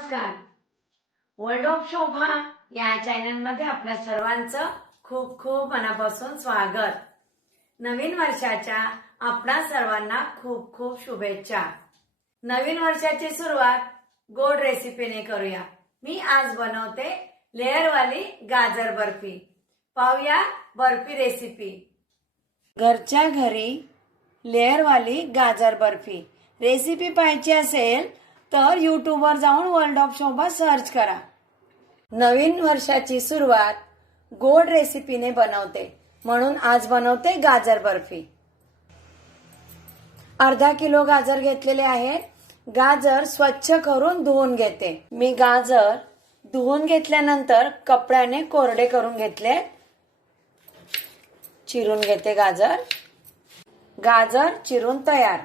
नमस्कार. World of शोभा या चॅनलमध्ये आपल्या सर्वांचं खूप खूप मनापासून स्वागत. नवीन वर्षाच्या आपणा सर्वांना खूप खूप शुभेच्छा. नवीन वर्षाची सुरुवात गोड रेसिपीने करूया. मी आज बनवते लेअरवाली गाजर बर्फी. पाहूया बर्फी रेसिपी घरच्या घरी लेअरवाली गाजर बर्फी. रेसिपी पाहायची असेल तर यूट्यूबवर जाऊन वर्ल्ड ऑफ शोभा सर्च करा. नवीन वर्षाची सुरुवात गोड रेसिपीने बनवते. म्हणून आज बनवते गाजर बर्फी. अर्धा किलो गाजर घेतलेले आहेत. गाजर स्वच्छ करून धुवून घेते. मी गाजर धुवून घेतल्यानंतर कपड्याने कोरडे करून घेतले. चिरून घेते गाजर. गाजर चिरून तयार.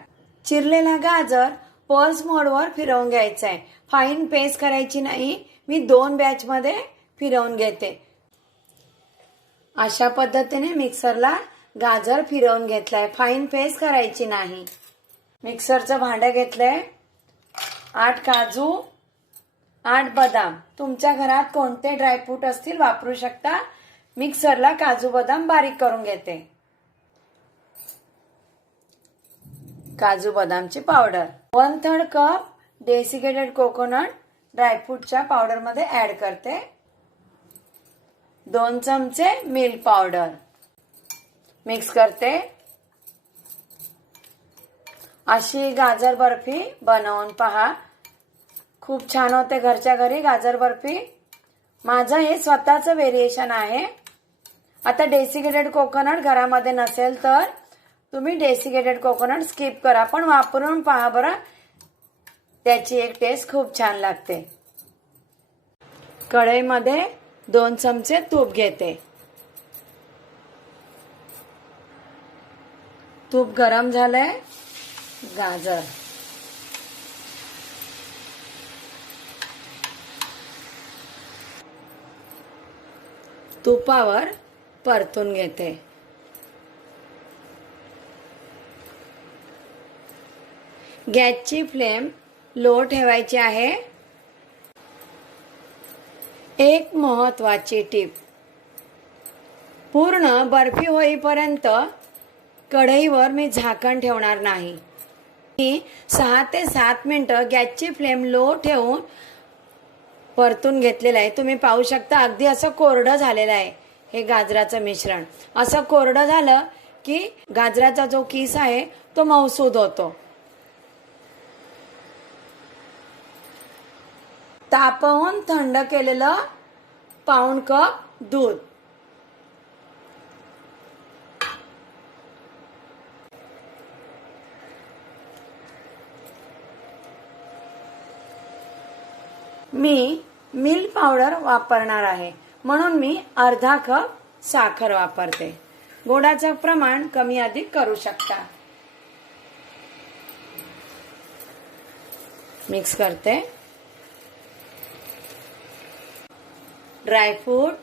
चिरलेला गाजर पल्स मोडवर फिरवून घ्यायचं आहे फाईन पेस करायची नाही. मी दोन बॅचमध्ये फिरवून घेते. अशा पद्धतीने मिक्सरला गाजर फिरवून घेतलाय. फाईन पेस्ट करायची नाही. मिक्सरचं भांडं घेतलंय. आठ काजू आठ बदाम. तुमच्या घरात कोणते ड्रायफ्रूट असतील वापरू शकता. मिक्सरला काजू बदाम बारीक करून घेते. काजू बदामची powder one third cup desiccated coconut ड्रायफ्रूटच्या पावडरमध्ये ऍड करते. दोन चमचे मिल्क पावडर मिक्स करते. अशी गाजर बर्फी बनवून पहा. खूप छान होते घरच्या घरी गाजर बर्फी. माझं हे स्वतःचं व्हेरिएशन आहे. आता डेसिकेटेड कोकोनट घरामध्ये नसेल तर तुम्ही डेसिकेटेड कोकोनट स्किप करा. पण वापरून पहा बरं. त्याची एक टेस्ट खूप छान लागते. कढईमध्ये दोन चमचे तूप घेते. तूप गरम झालंय. गाजर. तुपावर परतून घेते. गॅसची फ्लेम लो ठेवायची आहे. एक महत्वाची टीप. पूर्ण बर्फी होईपर्यंत कढईवर मी झाकण ठेवणार नाही. मी सहा ते सात मिनटं गॅसची फ्लेम लो ठेवून परतून घेतलेलं आहे. तुम्ही पाहू शकता अगदी असं कोरडं झालेलं आहे हे गाजराचं मिश्रण. असं कोरडं झालं की गाजराचा जो किस आहे तो मौसूद होतो. तापवून थंड केलेलं पाऊण कप दूध. मी मिल्क पावडर वापरणार आहे. म्हणून मी अर्धा कप साखर वापरते. गोडाचं प्रमाण कमी अधिक करू शकता. मिक्स करते. ड्रायफ्रूट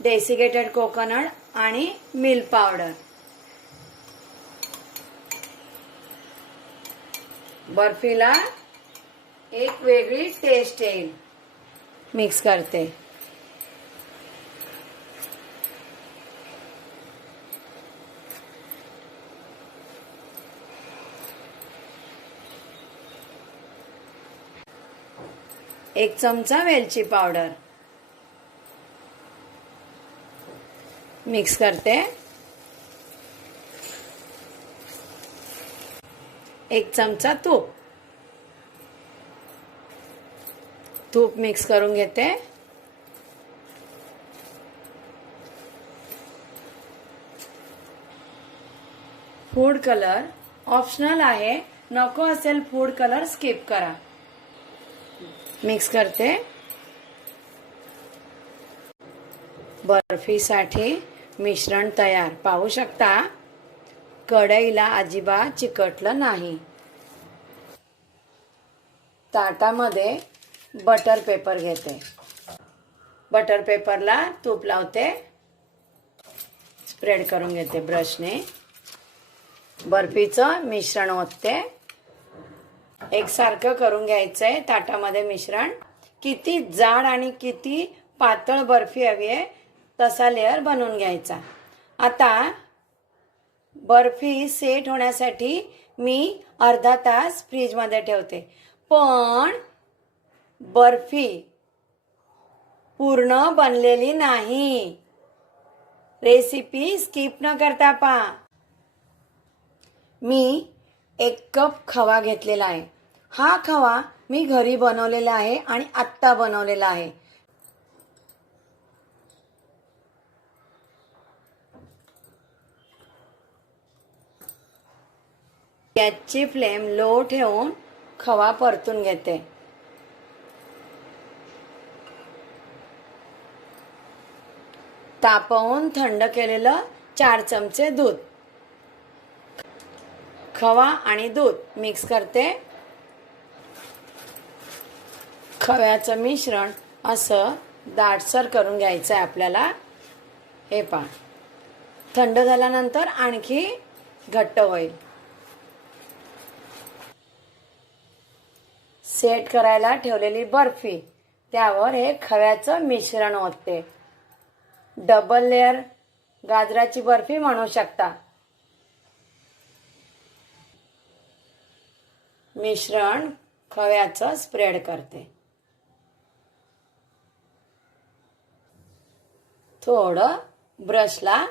डेसिकेटेड कोकोनट आणि मिल्क पावडर. बर्फीला एक वेगळी टेस्ट येईल. मिक्स करते. एक चमचा वेलची पावडर. मिक्स करते हैं। एक चमचा तूप। तूप मिक्स करून घेते फ़ूड कलर ऑप्शनल आहे, नको असेल फ़ूड कलर स्किप करा। मिक्स करते बर्फ़ी बर्फीसाठी मिश्रण तयार. पाहू शकता? कढईला अजिबात चिकटलं नाही. ताटामध्ये बटर पेपर घेते. बटर पेपरला तूप लावते. स्प्रेड करून घेते ब्रशने. बर्फीचं मिश्रण ओतते. एकसारखं करून घ्यायचंय ताटामध्ये मिश्रण. किती जाड आणि किती पातळ बर्फी हवी आहे तसा लेअर बनवून घ्यायचा. आता बर्फी सेट होण्यासाठी मी अर्धा तास फ्रीजमध्ये ठेवते. पण बर्फी पूर्ण बनलेली नाही. रेसिपी स्किप न करता पहा. मी एक कप खवा घेतलेला आहे. हा खवा मी घरी बनवलेला आहे आणि आत्ता बनवलेला आहे. गॅसची फ्लेम लो ठेवून खवा परतून घेते. तापवून थंड केलेलं चार चमचे दूध. खवा आणि दूध मिक्स करते. खव्याचं मिश्रण असं दाटसर करून घ्यायचं आहे आपल्याला. हे पहा. थंड झाल्यानंतर आणखी घट्ट होईल. सेट करायला ठेवलेली बर्फी. त्यावर हे खव्याचं मिश्रण होते डबल लेअर गाजराची बर्फी म्हणू शकता. मिश्रण खव्याचं स्प्रेड करते. थोडं ब्रशला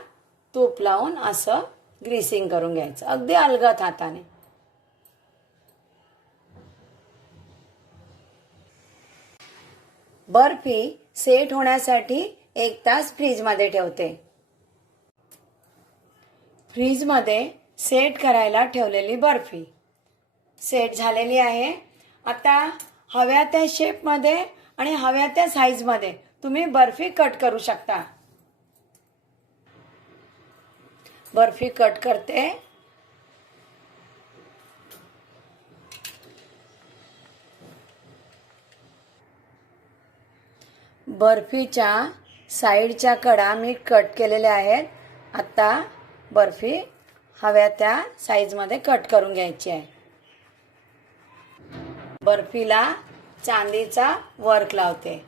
तूप लावून असं ग्रीसिंग करून घ्यायचं. अगदी अलगत हाताने. बर्फी सेट होण्यासाठी एक तास फ्रीजमध्ये ठेवते. फ्रीजमध्ये सेट करायला ठेवलेली बर्फी. सेट झालेली आहे. आता हव्या त्या शेपमध्ये आणि हव्या त्या साईजमध्ये तुम्ही बर्फी कट करू शकता. बर्फी कट करते. बर्फीच्या साईडच्या कडा मी कट केलेल्या आहेत. आत्ता बर्फी हव्या त्या साईजमध्ये कट करून घ्यायची आहे. बर्फीला चांदीचा वर्क लावते.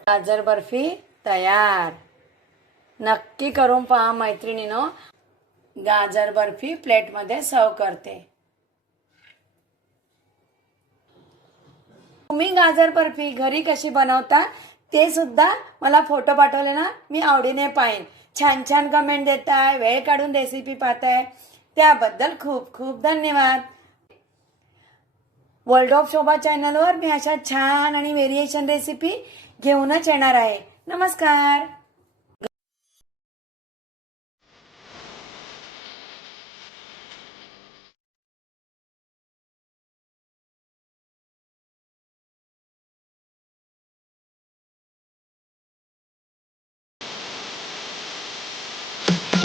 गाजर बर्फी तयार. नक्की करून पहा मैत्रिणीनो. गाजर बर्फी प्लेटमध्ये सर्व करते. तुम्ही गाजर बर्फी घरी कशी बनवता ते सुद्धा मला फोटो पाठवले ना मी आवडीने पाहिन. छान छान कमेंट देताय वेळ काढून रेसिपी पाहताय. त्याबद्दल खूप खूप धन्यवाद. वर्ल्ड ऑफ शोभा चॅनलवर मी अशा छान आणि व्हेरिएशन रेसिपी घेऊनच येणार आहे. नमस्कार.